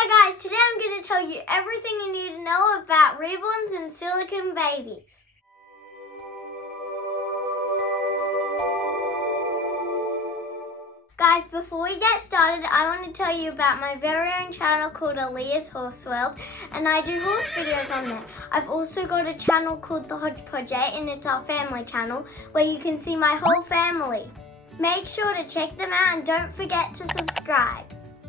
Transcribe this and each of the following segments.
Hi guys, today I'm going to tell you everything you need to know about Reborns and Silicone babies. Guys, before we get started, I want to tell you about my very own channel called Aliyah's Horse World, and I do horse videos on there. I've also got a channel called The Hodgepodge, and it's our family channel where you can see my whole family. Make sure to check them out and don't forget to subscribe.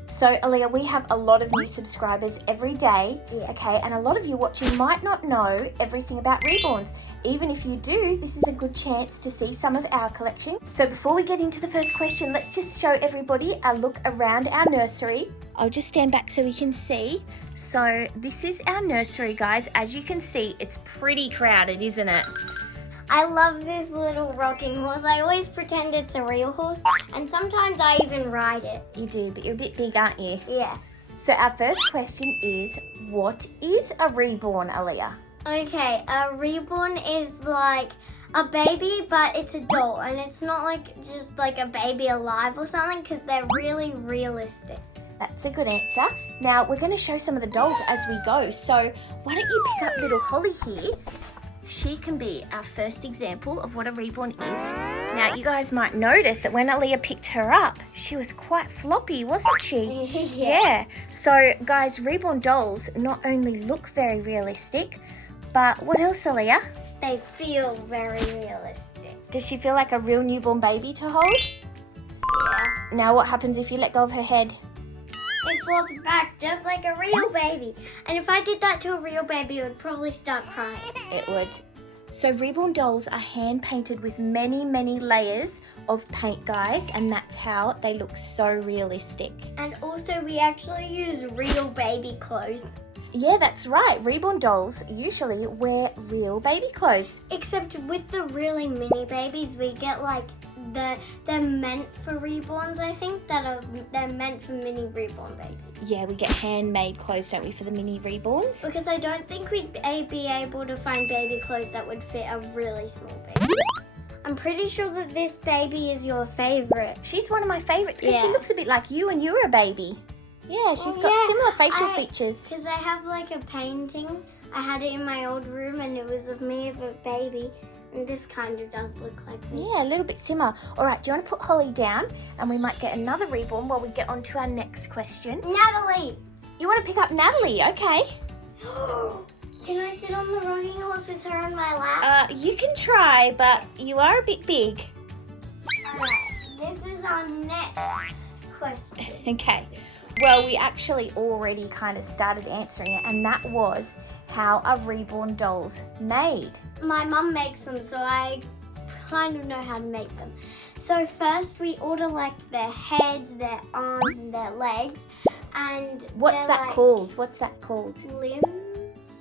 So, Aliyah, we have a lot of new subscribers every day, okay? And a lot of you watching might not know everything about Reborns. Even if you do, this is a good chance to see some of our collection. So before we get into the first question, let's just show everybody a look around our nursery. I'll just stand back so we can see. So this is our nursery, guys. As you can see, it's pretty crowded, isn't it? I love this little rocking horse. I always pretend it's a real horse, and sometimes I even ride it. You do, but you're a bit big, aren't you? Yeah. So our first question is, what is a reborn, Aliyah? Okay, a reborn is like a baby, but it's a doll, and it's not like just like a baby alive or something, because they're really realistic. That's a good answer. Now, we're going to show some of the dolls as we go. So why don't you pick up little Holly here? She can be our first example of what a reborn is. Now, you guys might notice that when Aliyah picked her up, she was quite floppy, wasn't she? Yeah. So, guys, reborn dolls not only look very realistic, but what else, Aliyah? They feel very realistic. Does she feel like a real newborn baby to hold? Yeah. Now, what happens if you let go of her head? It flops back just like a real baby. And if I did that to a real baby, it would probably start crying. It would. So reborn dolls are hand painted with many, many layers of paint, guys, and that's how they look so realistic. And also we actually use real baby clothes. Yeah, that's right. Reborn dolls usually wear real baby clothes. Except with the really mini babies, we get like they're meant for reborns, I think, they're meant for mini reborn babies. Yeah, we get handmade clothes, don't we, for the mini reborns? Because I don't think we'd be able to find baby clothes that would fit a really small baby. I'm pretty sure that this baby is your favorite. She's one of my favorites because she looks a bit like you when you were a baby. Yeah, she's got similar facial features. Because I have like a painting. I had it in my old room and it was of me as a baby. And this kind of does look like me. Yeah, a little bit similar. All right, do you want to put Holly down? And we might get another reborn while we get on to our next question. Natalie! You want to pick up Natalie, okay. Can I sit on the rocking horse with her on my lap? You can try, but you are a bit big. Alright, this is our next question. Okay. Well, we actually already kind of started answering it, and that was how are reborn dolls made? My mum makes them, so I kind of know how to make them. So first we order like their heads, their arms, and their legs. And what's that called? What's that called? Limbs?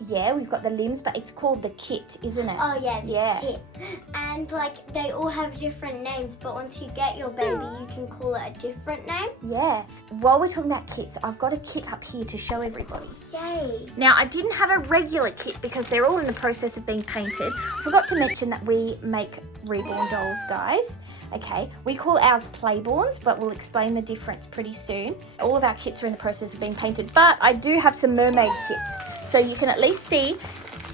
Yeah, we've got the limbs, but it's called the kit, isn't it? Oh yeah, the kit. And like they all have different names, but once you get your baby, you can call it a different name. Yeah. While we're talking about kits, I've got a kit up here to show everybody. Yay. Now, I didn't have a regular kit because they're all in the process of being painted. I forgot to mention that we make reborn dolls, guys. Okay, we call ours Playborns, but we'll explain the difference pretty soon. All of our kits are in the process of being painted, but I do have some mermaid kits. So you can at least see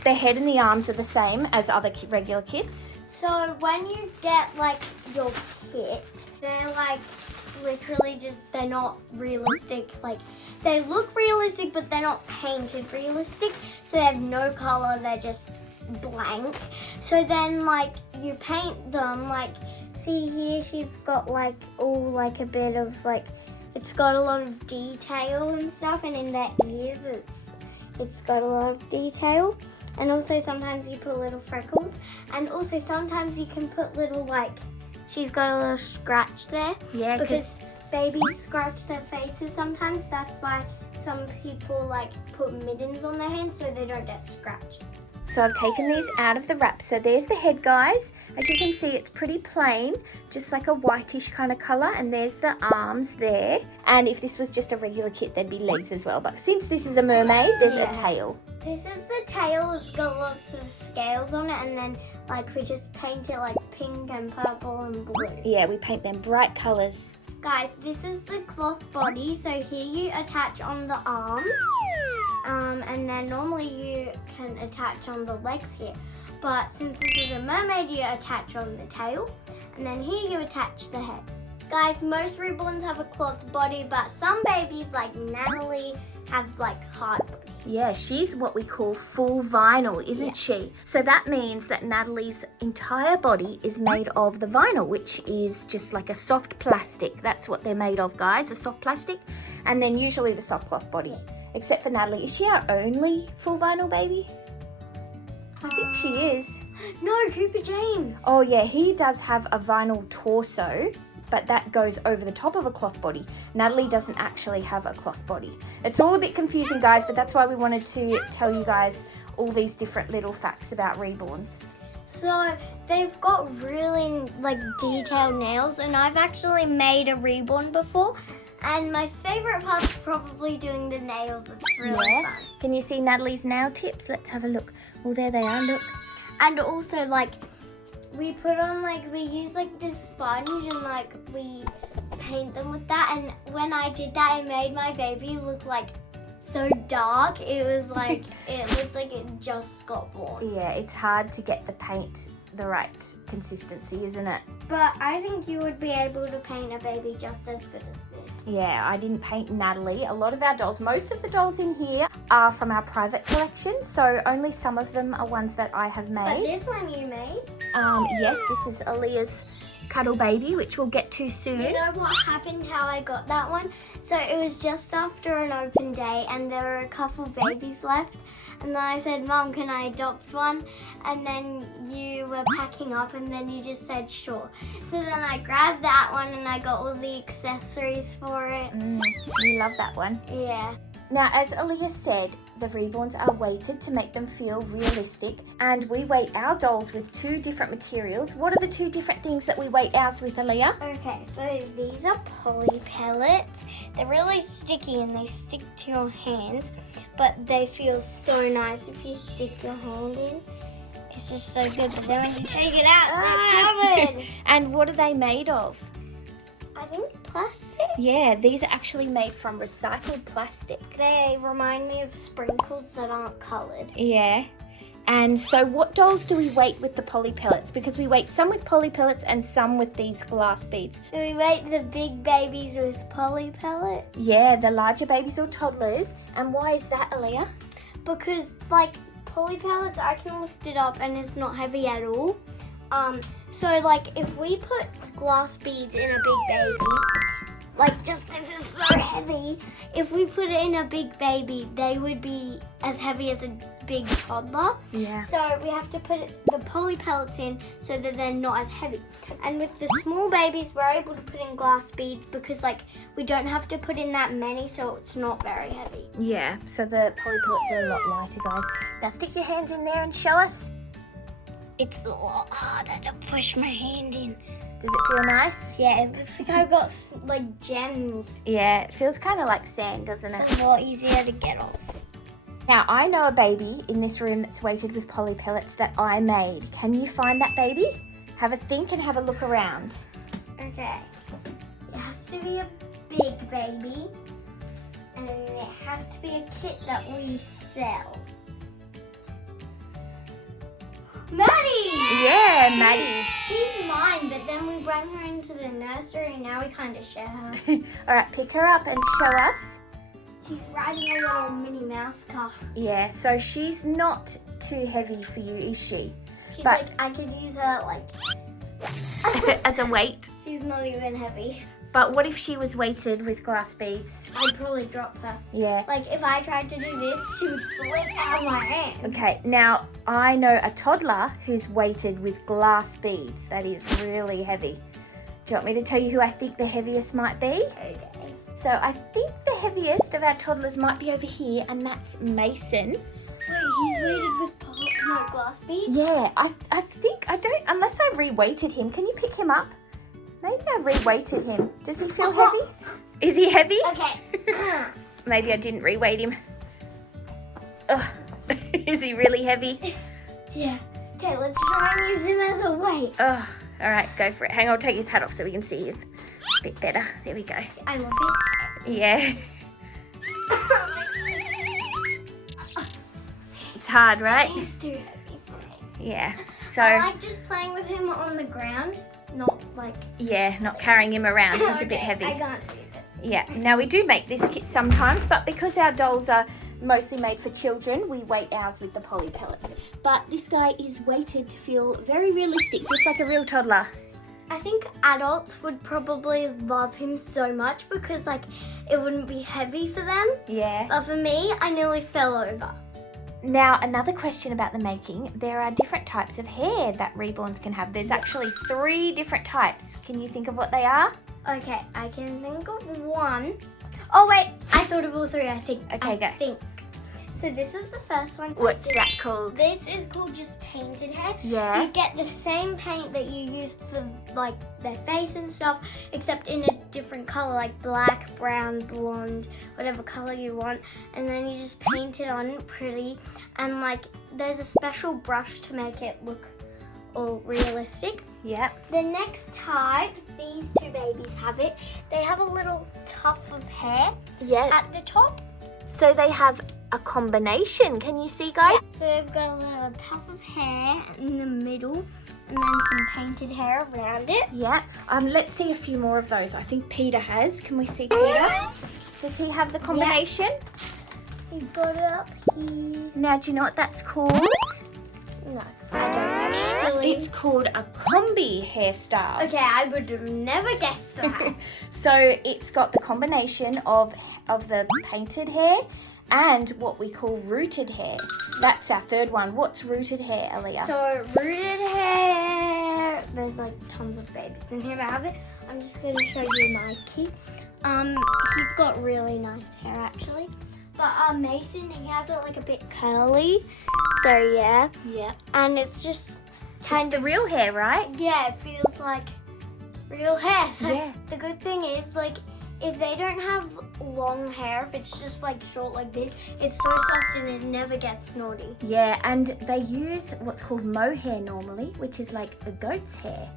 the head and the arms are the same as other regular kits. So when you get like your kit, they're like literally just, they're not realistic. Like they look realistic, but they're not painted realistic. So they have no color, they're just blank. So then like you paint them, like see here she's got like all like a bit of like, it's got a lot of detail and stuff, and in their ears it's got a lot of detail. And also sometimes you put little freckles. And also sometimes you can put little like, she's got a little scratch there. Yeah, because babies scratch their faces sometimes. That's why some people like put mittens on their hands so they don't get scratches. So I've taken these out of the wrap. So there's the head, guys. As you can see, it's pretty plain, just like a whitish kind of color. And there's the arms there. And if this was just a regular kit, there'd be legs as well. But since this is a mermaid, there's a tail. This is the tail. It's got lots of scales on it. And then like we just paint it like pink and purple and blue. Yeah, we paint them bright colors. Guys, this is the cloth body. So here you attach on the arms. And then normally you can attach on the legs here. But since this is a mermaid, you attach on the tail. And then here you attach the head. Guys, most Reborns have a cloth body, but some babies like Natalie have like hard body. Yeah, she's what we call full vinyl, isn't she? So that means that Natalie's entire body is made of the vinyl, which is just like a soft plastic. That's what they're made of, guys, a soft plastic. And then usually the soft cloth body, except for Natalie. Is she our only full vinyl baby? I think she is. No, Cooper James. Oh yeah, he does have a vinyl torso, but that goes over the top of a cloth body. Natalie doesn't actually have a cloth body. It's all a bit confusing, guys, but that's why we wanted to tell you guys all these different little facts about Reborns. So they've got really like detailed nails, and I've actually made a Reborn before, and my favorite part's probably doing the nails. It's really fun. Can you see Natalie's nail tips? Let's have a look. Well, there they are, look. And also like we put on we use like this sponge and like we paint them with that, and when I did that it made my baby look like so dark. It was like it looked like it just got born. Yeah, it's hard to get the paint the right consistency, isn't it? But I think you would be able to paint a baby just as good as this. Yeah, I didn't paint Natalie. A lot of our dolls, most of the dolls in here are from our private collection, so only some of them are ones that I have made. But this one you made? Yes, this is Aliyah's cuddle baby, which we'll get to soon. You know what happened, how I got that one? So it was just after an open day and there were a couple babies left. And then I said, Mom, can I adopt one? And then you were packing up and then you just said, sure. So then I grabbed that one and I got all the accessories for it. You love that one. Yeah. Now, as Aliyah said, the Reborns are weighted to make them feel realistic, and we weight our dolls with 2 different materials. What are the 2 different things that we weight ours with, Aliyah? Okay, so these are poly pellets. They're really sticky and they stick to your hands, but they feel so nice if you stick your hand in. It's just so good, but then when you take it out, they're covered. And what are they made of? I think plastic. Yeah, these are actually made from recycled plastic. They remind me of sprinkles that aren't coloured. Yeah. And so what dolls do we weight with the poly pellets? Because we weight some with poly pellets and some with these glass beads. Do we weight the big babies with poly pellet? Yeah, the larger babies or toddlers. And why is that, Aliyah? Because poly pellets, I can lift it up and it's not heavy at all. So if we put glass beads in a big baby, just this is so heavy. If we put it in a big baby, they would be as heavy as a big toddler. Yeah. So we have to put the poly pellets in so that they're not as heavy. And with the small babies, we're able to put in glass beads because we don't have to put in that many, so it's not very heavy. Yeah, so the poly pellets are a lot lighter, guys. Now stick your hands in there and show us. It's a lot harder to push my hand in. Does it feel nice? Yeah, it looks like I've got gems. Yeah, it feels kind of like sand, doesn't it? It's a lot easier to get off. Now, I know a baby in this room that's weighted with poly pellets that I made. Can you find that baby? Have a think and have a look around. Okay. It has to be a big baby. And it has to be a kit that we sell. Maddie! Yeah, Maddie. She's mine, but then we bring her into the nursery and now we kind of share her. All right, pick her up and show us. She's riding a little Minnie Mouse car. Yeah, so she's not too heavy for you, is she? She's I could use her as a weight. She's not even heavy. But what if she was weighted with glass beads? I'd probably drop her. Yeah. If I tried to do this, she would slip out of my hand. Okay, now I know a toddler who's weighted with glass beads. That is really heavy. Do you want me to tell you who I think the heaviest might be? Okay. So I think the heaviest of our toddlers might be over here, and that's Mason. Wait, he's weighted with glass beads? Yeah, I think, unless I re-weighted him. Can you pick him up? Maybe I re-weighted him. Does he feel heavy? Is he heavy? Okay. Maybe I didn't re-weight him. Ugh. Is he really heavy? Yeah. Okay, let's try and use him as a weight. Oh, all right, go for it. Hang on, I'll take his hat off so we can see him. a bit better. There we go. I love his Yeah. It's hard, right? He's too heavy for me. Yeah. So. I like just playing with him on the ground, not like. Yeah, not carrying him around. He's a bit heavy. I can't do it. Yeah. Now we do make this kit sometimes, but because our dolls are mostly made for children, we weight ours with the poly pellets. But this guy is weighted to feel very realistic, just like a real toddler. I think adults would probably love him so much because like it wouldn't be heavy for them. Yeah. But for me, I nearly fell over. Now, another question about the making. There are different types of hair that Reborns can have. There's actually 3 different types. Can you think of what they are? Okay, I can think of one. Oh wait, I thought of all 3, I think. Okay, go. I think. So this is the first one. What's that called? This is called just painted hair. Yeah. You get the same paint that you use for like their face and stuff, except in a different color, like black, brown, blonde, whatever color you want. And then you just paint it on pretty. And like there's a special brush to make it look all realistic. Yep. The next type, these 2 babies have it. They have a little tuft of hair at the top. So they have a combination. Can you see, guys? So they've got a little tuft of hair in the middle and then some painted hair around it. Yeah. Let's see a few more of those. I think Peter has. Can we see Peter? Does he have the combination? He's got it up here. Now, do you know what that's called? No, I don't actually. It's called a combi hairstyle. Okay, I would have never guessed that. So it's got the combination of the painted hair and what we call rooted hair. That's our 3rd one. What's rooted hair, Aliyah? So rooted hair, there's like tons of babies in here that have it. I'm just going to show you Mikey. He's got really nice hair actually. But Mason, he has it like a bit curly. So yeah. Yeah. And it's just Kind of real hair, right? Yeah, it feels like real hair. So Yeah. the good thing is, like, if they don't have long hair, if it's just like short like this, it's so soft and it never gets naughty. Yeah, and they use what's called mohair normally, which is like a goat's hair.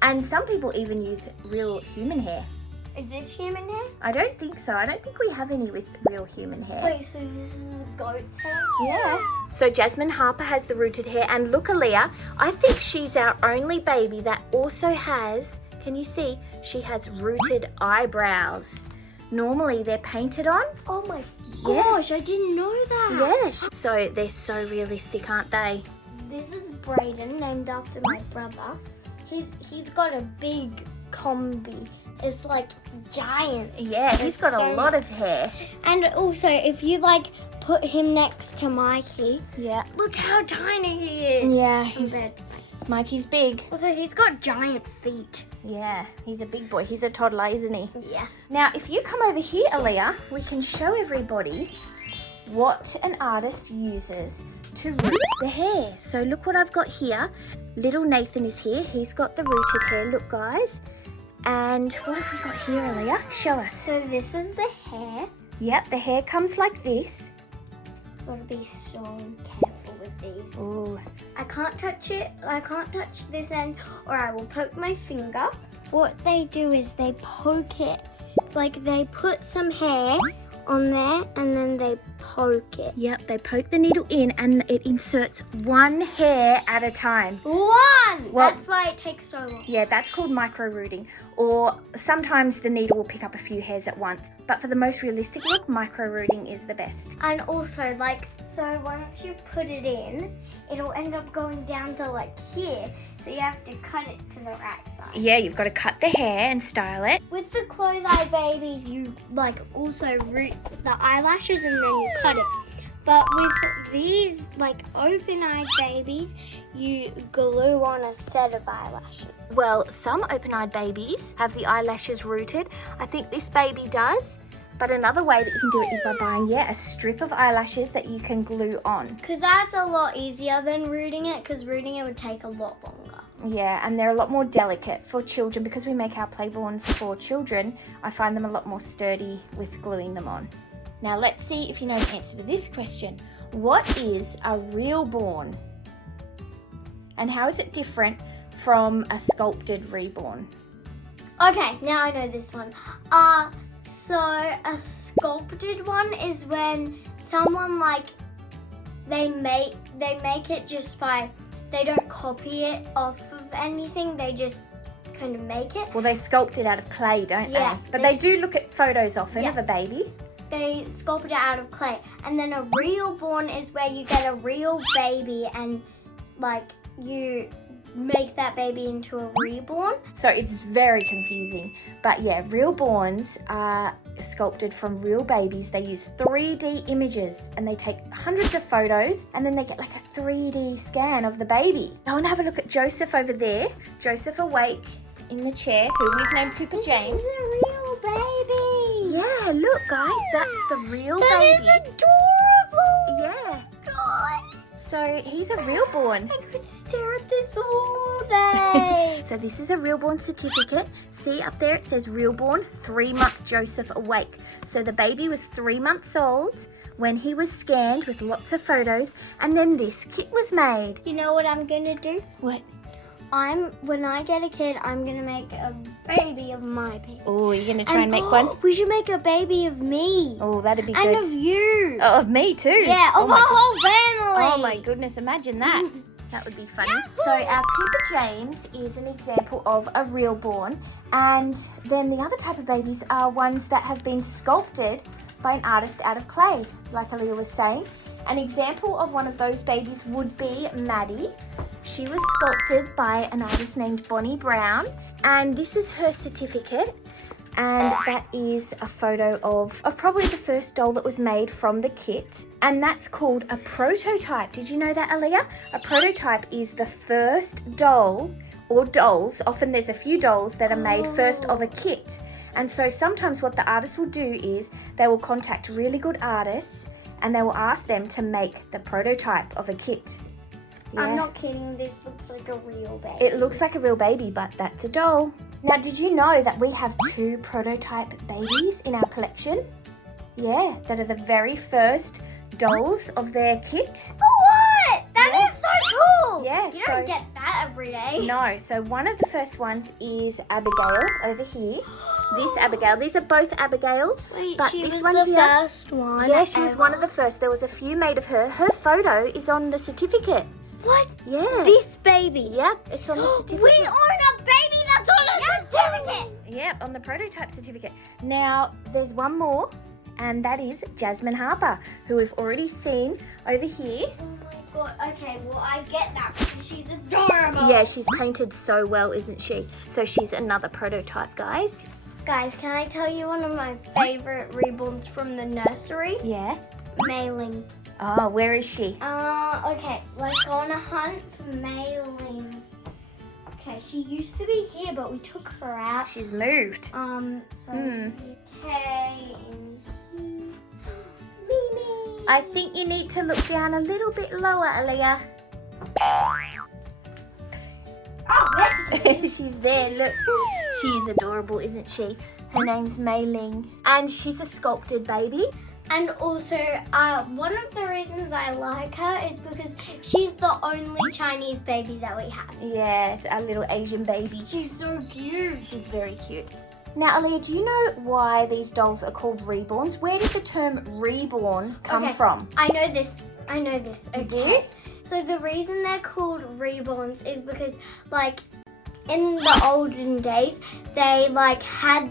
And some people even use real human hair. Is this human hair? I don't think so. I don't think we have any with real human hair. Wait, so this is a goat's hair? Yeah. So Jasmine Harper has the rooted hair, and look, Aliyah, I think she's our only baby that also has, can you see, she has rooted eyebrows. Normally they're painted on. Oh my gosh, I didn't know that. Yes. So they're so realistic, aren't they? This is Brayden, named after my brother. He's got a big combi. It's like giant. Yeah, he's got a lot of hair. And also, if you like put him next to Mikey, Yeah. look how tiny he is. Yeah, compared to Mikey. Mikey's big. Also, he's got giant feet. Yeah, he's a big boy. He's a toddler, isn't he? Yeah. Now, if you come over here, Aliyah, we can show everybody what an artist uses to root the hair. So look what I've got here. Little Nathan is here. He's got the rooted hair. Look, guys. And what have we got here, Aliyah? Show us. So this is the hair. Yep, the hair comes like this. Gotta be so careful with these. Ooh. I can't touch it. I can't touch this end, or I will poke my finger. What they do is they poke it, like they put some hair on there and then they poke it. Yep, they poke the needle in and it inserts one hair at a time. One! Well- That's why it takes so long. Yeah, that's called micro rooting. Or sometimes the needle will pick up a few hairs at once. But for the most realistic look, micro rooting is the best. And also, like, so once you put it in, it'll end up going down to like here. So you have to cut it to the right side. Yeah, you've got to cut the hair and style it. With the closed eye babies, you like also root the eyelashes and then you cut it. But with these like open-eyed babies, you glue on a set of eyelashes. Well, some open-eyed babies have the eyelashes rooted. I think this baby does. But another way that you can do it is by buying, a strip of eyelashes that you can glue on. Because that's a lot easier than rooting it, because rooting it would take a lot longer. Yeah, and they're a lot more delicate for children. Because we make our Playborns for children, I find them a lot more sturdy with gluing them on. Now let's see if you know the answer to this question. What is a Reborn? And how is it different from a sculpted Reborn? Okay, now I know this one. So a sculpted one is when someone like they make it just by, they don't copy it off of anything, they just kind of make it. Well, they sculpt it out of clay, don't Yeah, they? But they do look at photos often of a baby. They sculpt it out of clay. And then a reborn is where you get a real baby and like you make that baby into a reborn. So it's very confusing. But yeah, reborns are sculpted from real babies. They use 3D images and they take hundreds of photos and then they get like a 3D scan of the baby. Go and have a look at Joseph over there. Joseph awake in the chair, who we've named Cooper James. This is a real baby. Yeah, look guys, that's the real That baby. is adorable. Yeah. God. So he's a realborn. I could stare at this all day. So this is a realborn certificate. See up there it says realborn, 3-month Joseph awake. So the baby was 3 months old when he was scanned with lots of photos, and then this kit was made. You know what I'm gonna do? What? When I get a kid, I'm gonna make a baby of my baby. Oh, you're gonna try and make one? We should make a baby of me. Oh, that'd be And good. of you. Oh, of me too. Yeah, of my our whole family. Oh my goodness, imagine that. That would be funny. So our Cooper James is an example of a realborn, and then the other type of babies are ones that have been sculpted by an artist out of clay, like Aliyah was saying. An example of one of those babies would be Maddie. She was sculpted by an artist named Bonnie Brown, and this is her certificate. And that is a photo of probably the first doll that was made from the kit. And that's called a prototype. Did you know that, Aliyah? A prototype is the first doll or dolls. Often there's a few dolls that are made first of a kit. And so sometimes what the artist will do is they will contact really good artists and they will ask them to make the prototype of a kit. Yeah. I'm not kidding, this looks like a real baby. It looks like a real baby, but that's a doll. Now, did you know that we have 2 prototype babies in our collection? Yeah, that are the very first dolls of their kit. What? That is so cool. Yeah, You don't get that every day. No, so one of the first ones is Abigail over here. This Abigail, these are both Abigail. Wait, but she this was one the here, first one. Yeah, she was one of ever. the first. There was a few made of her. Her photo is on the certificate. What? Yeah. This baby? Yep, it's on the certificate. We own a baby that's on a certificate. Yep, on the prototype certificate. Now, there's one more, and that is Jasmine Harper, who we've already seen over here. Oh my god. Okay, well, I get that because she's adorable. Yeah, she's painted so well, isn't she? So she's another prototype, guys. Guys, can I tell you one of my favorite reborns from the nursery? Yeah. Mailing. Oh, where is she? Okay, let's go on a hunt for Mailing. Okay, she used to be here, but we took her out. She's moved. Okay, in here. Mimi. I think you need to look down a little bit lower, Aliyah. Oh, there she is. She's there, look. She is adorable, isn't she? Her name's Mei Ling. And she's a sculpted baby. And also, one of the reasons I like her is because she's the only Chinese baby that we have. Yes, our little Asian baby. She's so cute. She's very cute. Now, Aliyah, do you know why these dolls are called reborns? Where did the term reborn come from? I know this. You do? Okay. So the reason they're called reborns is because, like, in the olden days, they had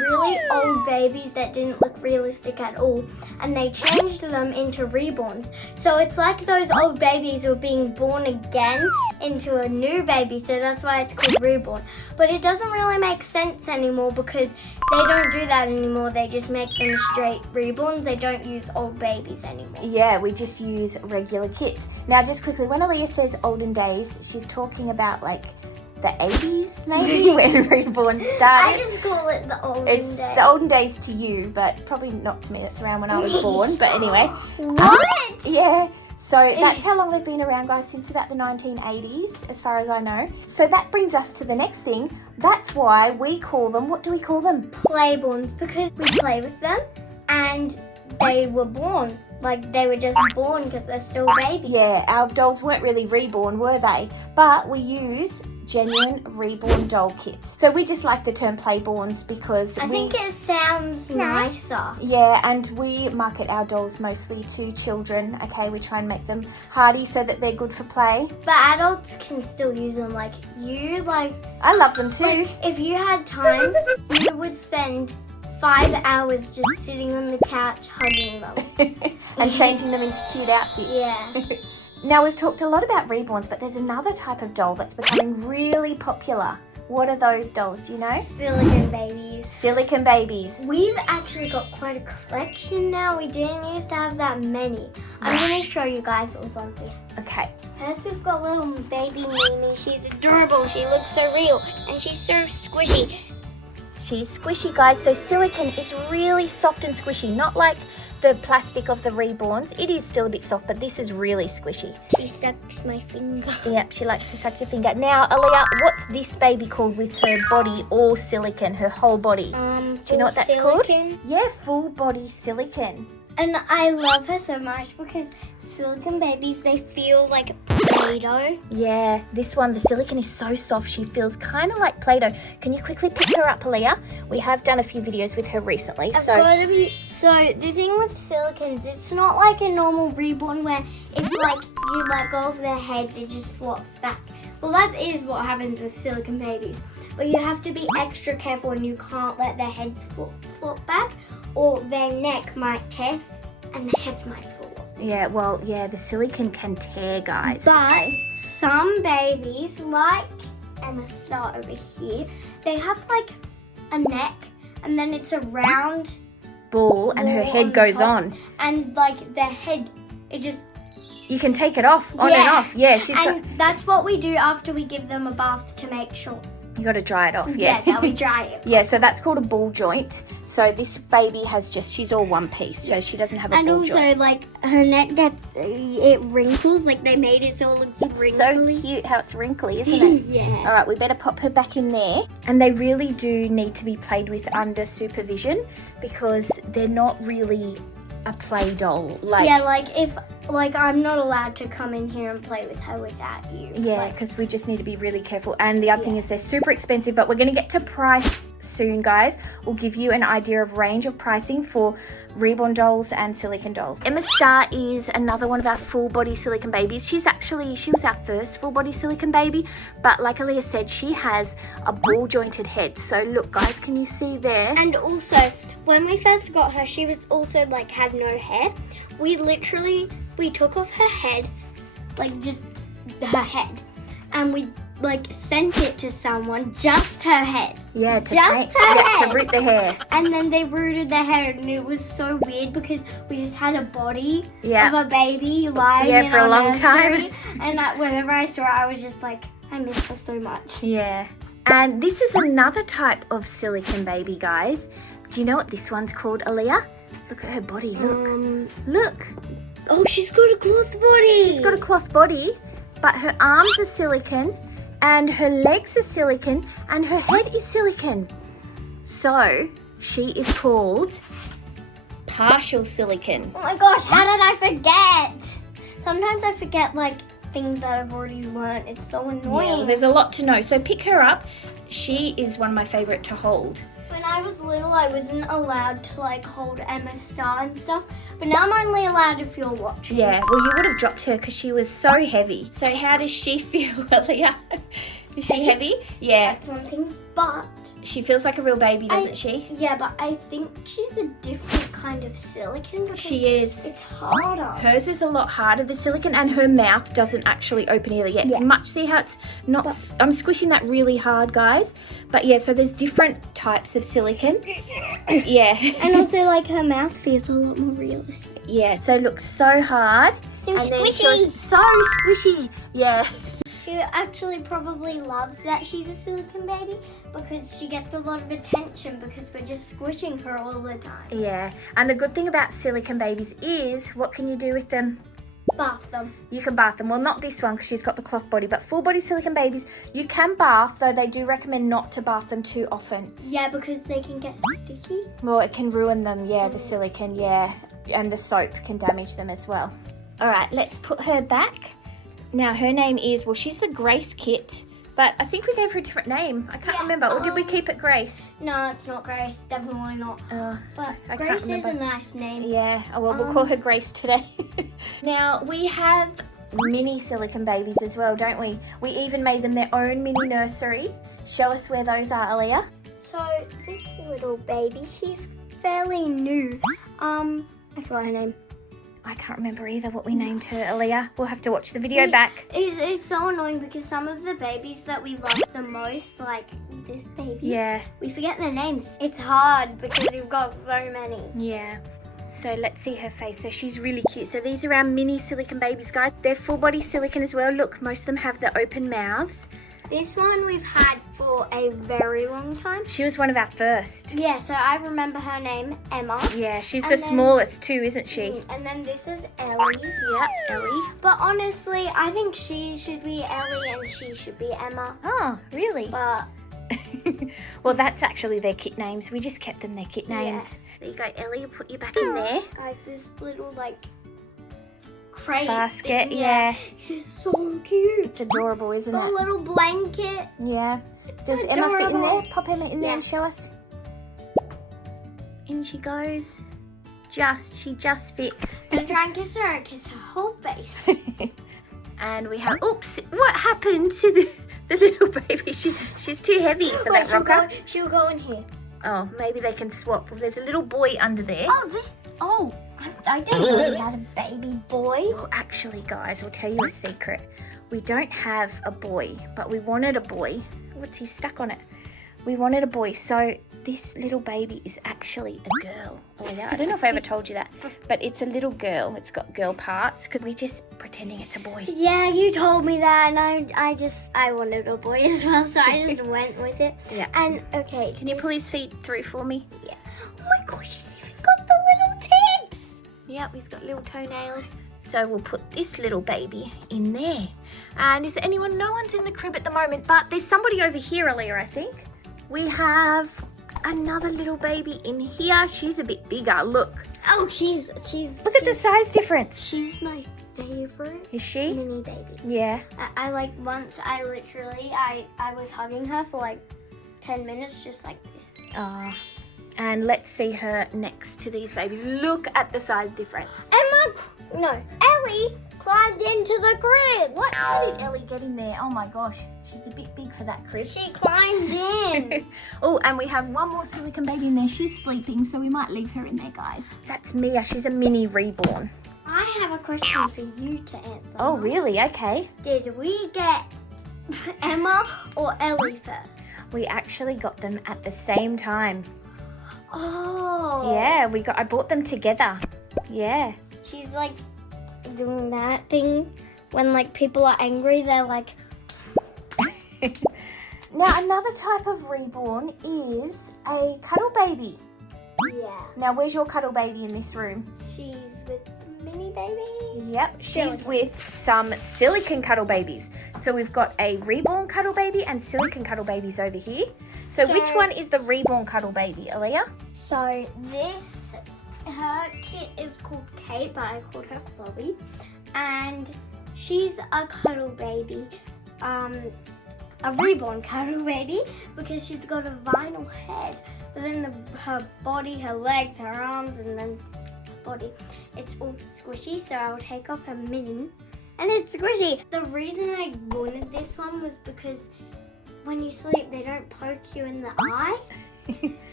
really old babies that didn't look realistic at all, and they changed them into reborns. So it's like those old babies were being born again into a new baby, so that's why it's called reborn. But it doesn't really make sense anymore because they don't do that anymore. They just make them straight reborns. They don't use old babies anymore. Yeah, we just use regular kits. Now, just quickly, when Aliyah says olden days, she's talking about the 80s maybe when Reborn started. I just call it the olden It's days. the olden days to you, but probably not to me. That's around when I was born. But anyway. What? Yeah. So that's how long they've been around, guys, since about the 1980s, as far as I know. So that brings us to the next thing. That's why we call them, what do we call them? Playborns, because we play with them and they were born. They were just born because they're still babies. Yeah, our dolls weren't really reborn, were they? But we use genuine Reborn doll kits. So we just like the term Playborns because I think it sounds nicer. Yeah, and we market our dolls mostly to children, okay? We try and make them hardy so that they're good for play. But adults can still use them. Like, I love them too. Like, if you had time, you would spend 5 hours just sitting on the couch hugging them. And changing them into cute outfits. Yeah. Now, we've talked a lot about Reborns, but there's another type of doll that's becoming really popular. What are those dolls, do you know? Silicone babies. Silicone babies. We've actually got quite a collection now. We didn't used to have that many. I'm going to show you guys what ones we have. Okay. First, we've got little baby Mimi. She's adorable. She looks so real. And she's so squishy. She's squishy, guys. So silicone is really soft and squishy, not like the plastic of the Reborns. It is still a bit soft, but this is really squishy. She sucks my finger. Yep, she likes to suck your finger. Now, Aliyah, what's this baby called with her body all silicone, her whole body? Do you know what that's called? Yeah, full body silicone. And I love her so much because silicone babies, they feel like Play-Doh. Yeah, this one, the silicone is so soft. She feels kind of like Play-Doh. Can you quickly pick her up, Aliyah? We have done a few videos with her recently. So the thing with silicones, it's not like a normal Reborn where if like you let go of their heads, it just flops back. Well, that is what happens with silicone babies. But you have to be extra careful and you can't let their heads flop back or their neck might tear and their heads might fall off. Yeah, well, yeah, the silicone can tear, guys. But some babies, like Emma Star over here, they have like a neck and then it's a round ball and her head goes on. And like their head, it just... You can take it off, on and off. Yeah, that's what we do after we give them a bath to make sure. You got to dry it off, yeah. Yeah, we dry it. Yeah, so that's called a ball joint. So this baby has she's all one piece, so she doesn't have a ball joint. And also, like, her neck it wrinkles, like they made it so it looks wrinkly. So cute how it's wrinkly, isn't it? Yeah. All right, we better pop her back in there. And they really do need to be played with under supervision because they're not really a play doll. Yeah, like I'm not allowed to come in here and play with her without you. Yeah, because we just need to be really careful. And the other thing is they're super expensive, but we're going to get to price soon, guys. We'll give you an idea of range of pricing for Reborn dolls and silicone dolls. Emma Star is another one of our full body silicone babies. She was our first full body silicone baby, but like Aliyah said, she has a ball jointed head. So look, guys, can you see there? And also, when we first got her, she was also like had no hair. We took off her head, like just her head, and we like sent it to someone, just her head. Yeah, to root the hair. And then they rooted the hair, and it was so weird because we just had a body of a baby lying in for a long nursery, time. And whenever I saw it, I was just like, I miss her so much. Yeah. And this is another type of silicone baby, guys. Do you know what this one's called, Aliyah? Look at her body, look. Look. Oh, she's got a cloth body. She's got a cloth body, but her arms are silicone, and her legs are silicone, and her head is silicone. So, she is called partial silicone. Oh my gosh, how did I forget? Sometimes I forget, like, things that I've already learned. It's so annoying. Yeah, there's a lot to know. So pick her up. She is one of my favorite to hold. When I was little, I wasn't allowed to like hold Emma Star and stuff, but now I'm only allowed if you're watching. Yeah, well, you would have dropped her because she was so heavy. So how does she feel, Aliyah? Is she heavy? Yeah. That's one thing, but... She feels like a real baby, doesn't she? Yeah, but I think she's a different kind of silicone because she is. It's harder. Hers is a lot harder, the silicone, and her mouth doesn't actually open either yet. It's much, see how it's not... I'm squishing that really hard, guys. But yeah, so there's different types of silicone. Yeah. And also, like, her mouth feels a lot more realistic. Yeah, so it looks so hard. So squishy. So squishy. Yeah. She actually probably loves that she's a silicone baby because she gets a lot of attention because we're just squishing her all the time. Yeah, and the good thing about silicone babies is, what can you do with them? Bath them. You can bath them. Well, not this one because she's got the cloth body, but full body silicone babies, you can bath, though they do recommend not to bath them too often. Yeah, because they can get sticky. Well, it can ruin them, yeah, the silicone, yeah, and the soap can damage them as well. All right, let's put her back. Now, her name is, well, she's the Grace Kit But I think we gave her a different name. I can't remember. Or did we keep it Grace? No, it's not Grace. Definitely not. But I Grace can't is a remember. nice name. Yeah. Oh, well, we'll call her Grace today. Now, we have mini silicone babies as well, don't we? We even made them their own mini nursery. Show us where those are, Aliyah. So this little baby, she's fairly new. I forgot her name. I can't remember either what we named her, Aliyah. We'll have to watch the video back. It's so annoying because some of the babies that we love the most, like this baby, Yeah. we forget their names. It's hard because we've got so many. Yeah. So let's see her face. So she's really cute. So these are our mini silicone babies, guys. They're full body silicone as well. Look, most of them have the open mouths. This one we've had for a very long time. She was one of our first. Yeah, so I remember her name, Emma. Yeah, she's And the then- smallest too, isn't she? And then this is Ellie. Yep, Ellie. But honestly, I think she should be Ellie and she should be Emma. Oh, really? But Well, that's actually their kit names. We just kept them their kit names. There you go, Ellie. I'll put you back in there. guys, this little like crate Basket, thing, yeah. It's so cute. It's adorable, isn't The it? little blanket. Yeah. Does Emma fit in adorable. there? Pop Emma in there and show us. In she goes. She just fits. I'm gonna try and kiss her whole face. And we have, oops, what happened to the little baby? She's too heavy for that rocker. She'll go in here. Oh, maybe they can swap. Well, there's a little boy under there. I didn't know we had a baby boy. Well, actually, guys, I'll tell you a secret. We don't have a boy, but we wanted a boy. What's he stuck on it? We wanted a boy, so this little baby is actually a girl. Oh, yeah. I don't know if I ever told you that, but it's a little girl. It's got girl parts. Could we just pretending it's a boy? Yeah, you told me that, and I wanted a boy as well, so I just went with it. Yeah. And okay, Can you pull his feet through for me? Yeah. Oh my gosh, he's even got the little tips. Yep, he's got little toenails. So we'll put this little baby in there. And is there anyone? No one's in the crib at the moment, but there's somebody over here, Aliyah, I think. We have another little baby in here. She's a bit bigger. Look. Oh, she's. Look at the size difference. She's my favorite Is she? mini baby. Yeah. I like once I was hugging her for like 10 minutes just like this. Ah. And let's see her next to these babies. Look at the size difference. Ellie climbed into the crib. What? How did Ellie get in there? Oh my gosh. She's a bit big for that crib. She climbed in. Oh, and we have one more silicone baby in there. She's sleeping, so we might leave her in there, guys. That's Mia. She's a mini reborn. I have a question for you to answer. Oh, really? Okay. Did we get Emma or Ellie first? We actually got them at the same time. Oh. Yeah, I bought them together. Yeah. She's like doing that thing when like people are angry, they're like. Now, another type of reborn is a cuddle baby. Yeah. Now, where's your cuddle baby in this room? She's with mini babies. Yep, she's Silicone. with some silicone cuddle babies. So we've got a reborn cuddle baby and silicone cuddle babies over here. So which one is the reborn cuddle baby, Aliyah? So her kit is called Kate, but I called her Chloe. And she's a cuddle baby. A reborn cuddle baby because she's got a vinyl head. But then her body, her legs, her arms, and then body, it's all squishy. So I'll take off her mitten, and it's squishy. The reason I wanted this one was because when you sleep, they don't poke you in the eye.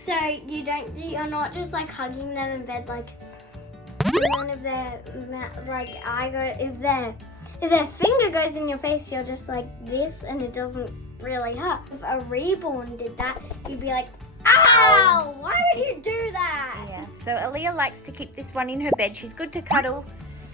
So you're not just like hugging them in bed like none of their if their finger goes in your face, you're just like this and it doesn't really hurt. If a reborn did that, you'd be like, ow, why would you do that? Yeah. So Aliyah likes to keep this one in her bed. She's good to cuddle,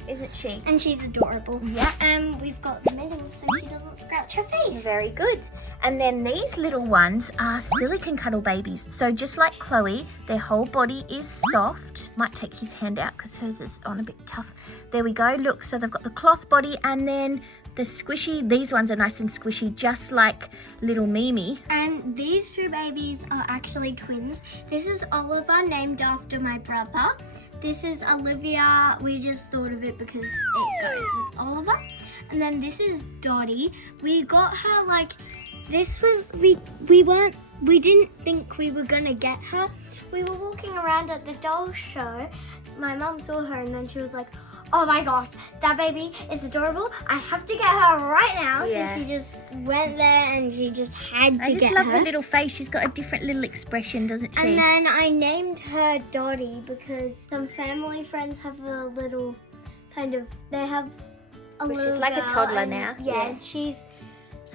isn't she? And she's adorable. Yeah. And we've got the mittens so she doesn't scratch her face. Very good. And then these little ones are silicone cuddle babies. So just like Chloe, their whole body is soft. Might take his hand out because hers is on a bit tough. There we go. Look, so they've got the cloth body and then the squishy. These ones are nice and squishy, just like little Mimi. And these two babies are actually twins. This is Oliver, named after my brother. This is Olivia. We just thought of it because it goes with Oliver. And then this is Dottie. We got her like This was, we didn't think we were gonna get her. We were walking around at the doll show. My mum saw her and then she was like, oh my gosh, that baby is adorable. I have to get her right now. Yeah. So she just went there and she just had to get her. I just love her little face. She's got a different little expression, doesn't she? And then I named her Dottie because some family friends have a little kind of, they have a Which little is like a girl toddler and, now. Yeah,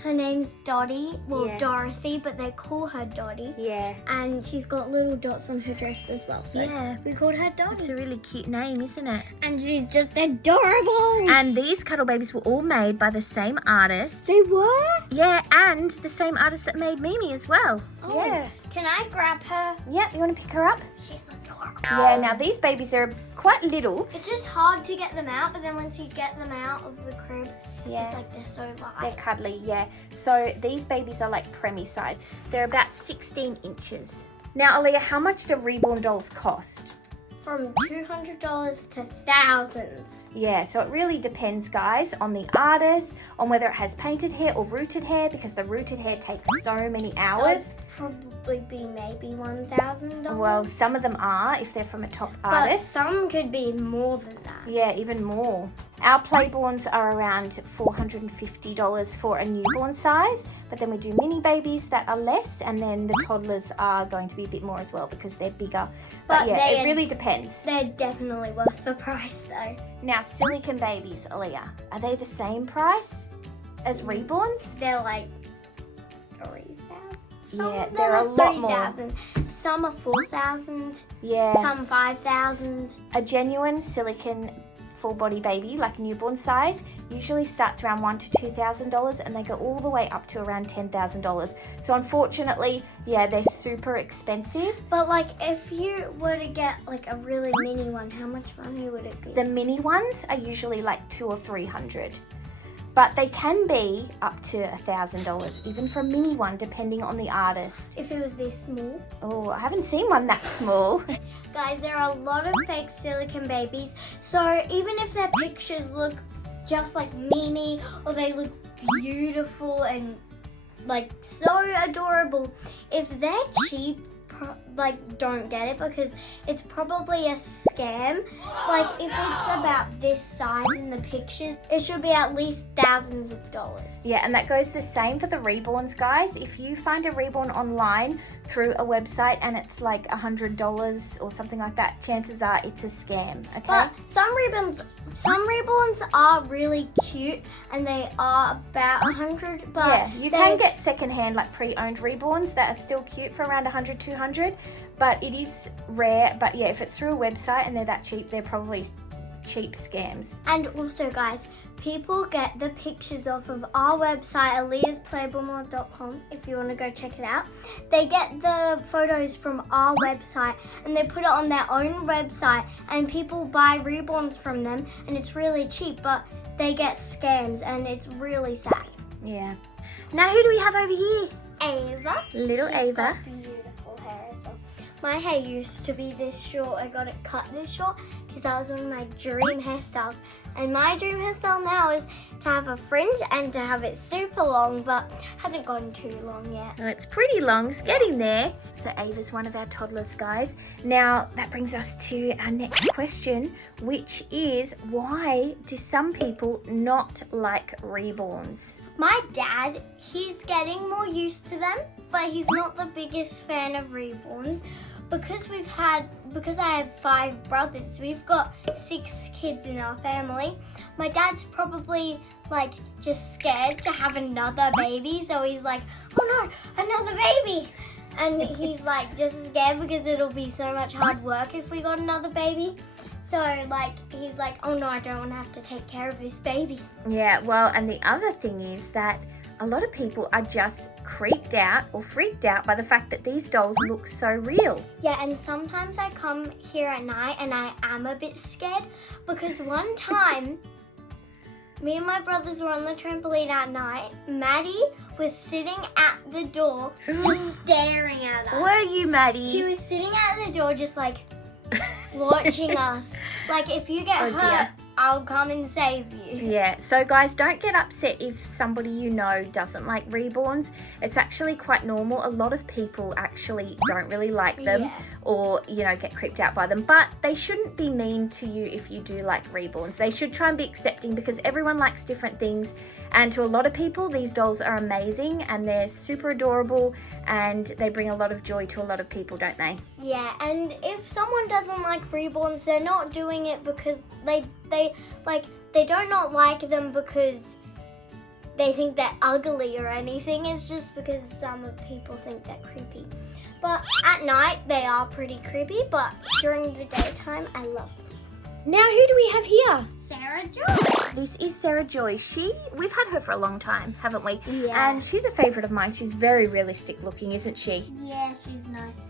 her name's Dottie, well, Yeah. Dorothy, but they call her Dottie. Yeah. And she's got little dots on her dress as well, so Yeah. we called her It's Dottie. a really cute name, isn't it? And she's just adorable. And these cuddle babies were all made by the same artist. They were? Yeah, and the same artist that made Mimi as well. Oh, Yeah. Can I grab her? Yeah, you want to pick her up? She's adorable. Yeah, now these babies are quite little. It's just hard to get them out, but then once you get them out of the crib, Yeah. it's like they're so light. They're cuddly, yeah. So these babies are like preemie size. They're about 16 inches. Now, Aliyah, how much do Reborn dolls cost? From $200 to thousands. Yeah, so it really depends, guys, on the artist, on whether it has painted hair or rooted hair, because the rooted hair takes so many hours. Probably be maybe $1,000. Well, some of them are, if they're from a top but artist. some could be more than that. Yeah, even more. Our Playborns are around $450 for a newborn size, but then we do mini babies that are less, and then the toddlers are going to be a bit more as well because they're bigger. But yeah, it really depends. They're definitely worth the price though. Now, silicone babies, Aliyah, are they the same price as Reborns? They're like 3,000. Yeah, they're a lot more. 3,000. Some are 4,000. Yeah. Some 5,000. A genuine silicone full body baby, like newborn size, usually starts around $1,000 to $2,000, and they go all the way up to around $10,000. So unfortunately, yeah, they're super expensive. But like, if you were to get like a really mini one, how much money would it be? The mini ones are usually like $200 or $300. But they can be up to $1,000, even for a mini one, depending on the artist. If it was this small. Oh, I haven't seen one that small. Guys, there are a lot of fake silicone babies. So even if their pictures look just like Mimi, or they look beautiful and like so adorable, if they're cheap, like don't get it, because it's probably a scam. Like if it's about this size in the pictures, it should be at least thousands of dollars. Yeah, and that goes the same for the Reborns, guys. If you find a Reborn online through a website and it's like $100 or something like that, chances are it's a scam, okay? But some Reborns are really cute and they are about $100, but yeah, you can get secondhand, like pre-owned Reborns that are still cute for around $100, $200, but it is rare. But yeah, if it's through a website and they're that cheap, they're probably cheap scams. And also, guys, people get the pictures off of our website, aliyahsplayborn.com, if you want to go check it out. They get the photos from our website and they put it on their own website, and people buy Reborns from them, and it's really cheap, but they get scams and it's really sad. Yeah. Now, who do we have over here? Ava. Little She's Ava. got beautiful hair as well. My hair used to be this short. I got it cut this short because that was one of my dream hairstyles. And my dream hairstyle now is to have a fringe and to have it super long, but hasn't gotten too long yet. Oh, it's pretty long. It's getting there. So Ava's one of our toddlers, guys. Now, that brings us to our next question, which is, why do some people not like Reborns? My dad, he's getting more used to them, but he's not the biggest fan of Reborns. Because I have 5 brothers, we've got 6 kids in our family. My dad's probably like just scared to have another baby, so he's like, oh no, another baby. And he's like just scared because it'll be so much hard work if we got another baby. So like, he's like, oh no, I don't want to have to take care of this baby. Yeah, well, and the other thing is that a lot of people are just creeped out or freaked out by the fact that these dolls look so real. Yeah, and sometimes I come here at night and I am a bit scared, because one time me and my brothers were on the trampoline at night. Maddie was sitting at the door just staring at us. Were you, Maddie? She was sitting at the door just like watching us. Like if you get Oh, hurt, I'll come and save you. Yeah, so guys, don't get upset if somebody you know doesn't like Reborns. It's actually quite normal. A lot of people actually don't really like them or, you know, get creeped out by them. But they shouldn't be mean to you if you do like Reborns. They should try and be accepting because everyone likes different things. And to a lot of people, these dolls are amazing and they're super adorable and they bring a lot of joy to a lot of people, don't they? Yeah, and if someone doesn't like Reborns, they're not doing it because they do not like them because they think they're ugly or anything. It's just because some people think they're creepy. But at night, they are pretty creepy, but during the daytime, I love them. Now, who do we have here? Sarah Joy. This is Sarah Joy. We've had her for a long time, haven't we? Yeah. And she's a favourite of mine. She's very realistic looking, isn't she? Yeah, she's nice.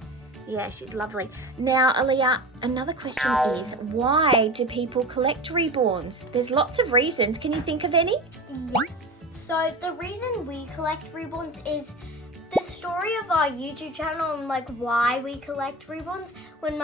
Yeah, she's lovely. Now, Aliyah, another question is, why do people collect Reborns? There's lots of reasons. Can you think of any? Yes. So the reason we collect Reborns is the story of our YouTube channel and like why we collect Reborns. When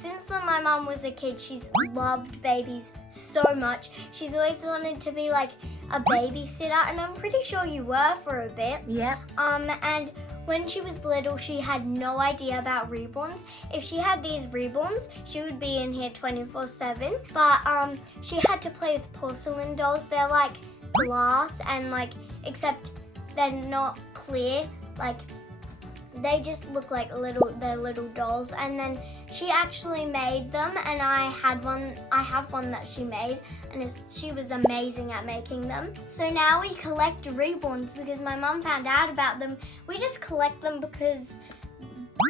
since my mom was a kid, she's loved babies so much. She's always wanted to be like a babysitter, and I'm pretty sure you were for a bit. Yeah. And when she was little, she had no idea about Reborns. If she had these Reborns, she would be in here 24/7. But she had to play with porcelain dolls. They're like glass and except they're not clear. They just look like they're little dolls. And then she actually made them, and I have one that she made, and she was amazing at making them. So now we collect Reborns because my mum found out about them. We just collect them because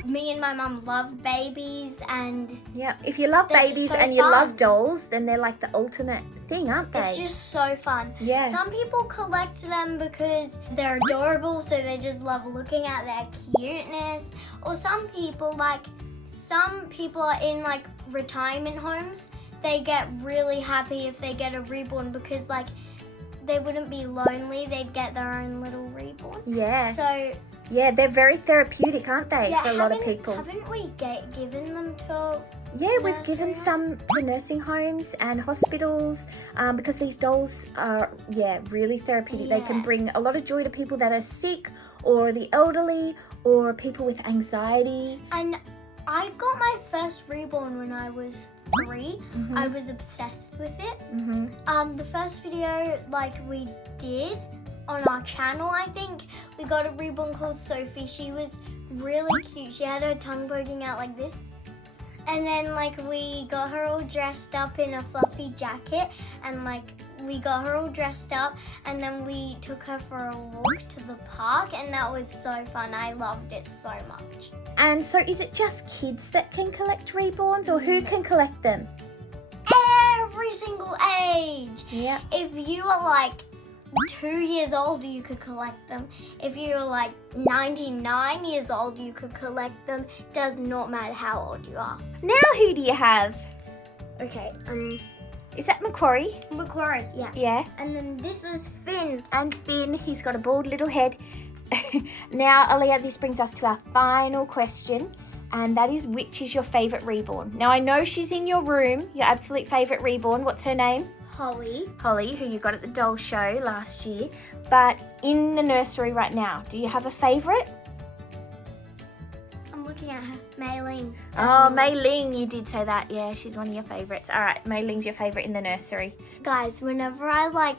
me and my mum love babies, and yeah, if you love babies and you love dolls, then they're like the ultimate thing, aren't they? It's just so fun. Yeah. Some people collect them because they're adorable, so they just love looking at their cuteness. Or some people are in retirement homes. They get really happy if they get a Reborn because they wouldn't be lonely. They'd get their own little Reborn. Yeah. So yeah, they're very therapeutic, aren't they, for a lot of people? Haven't we given them to? Yeah, we've given some to nursing homes and hospitals because these dolls are, really therapeutic. Yeah. They can bring a lot of joy to people that are sick or the elderly or people with anxiety. And I got my first Reborn when I was 3. Mm-hmm. I was obsessed with it. Mm-hmm. The first video we did on our channel, I think, we got a Reborn called Sophie. She was really cute. She had her tongue poking out like this. And then we got her all dressed up in a fluffy jacket, and we got her all dressed up, and then we took her for a walk to the park, and that was so fun. I loved it so much. And so is it just kids that can collect Reborns, or who can collect them? Every single age. Yeah. If you are 2 years old, you could collect them. If you're 99 years old, you could collect them. Does not matter how old you are. Now who do you have? Okay, Is that Macquarie? Macquarie, yeah. Yeah. And then this is Finn. And Finn, he's got a bald little head. Now, Aliyah, this brings us to our final question, and that is, which is your favourite Reborn? Now, I know she's in your room, your absolute favourite Reborn. What's her name? Holly, who you got at the doll show last year. But in the nursery right now, do you have a favourite? I'm looking at her. Mei-Ling. Oh, Mei-Ling, you did say that. Yeah, she's one of your favourites. All right, Mei-Ling's your favourite in the nursery. Guys, whenever I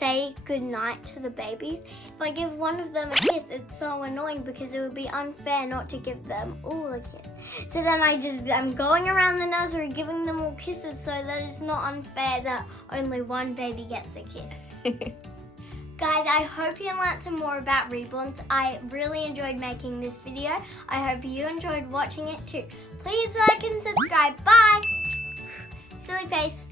say goodnight to the babies, if I give one of them a kiss, it's so annoying because it would be unfair not to give them all a kiss. So then I'm going around the nursery giving them all kisses so that it's not unfair that only one baby gets a kiss. Guys, I hope you learned some more about Reborns. I really enjoyed making this video. I hope you enjoyed watching it too. Please like and subscribe. Bye! Silly face.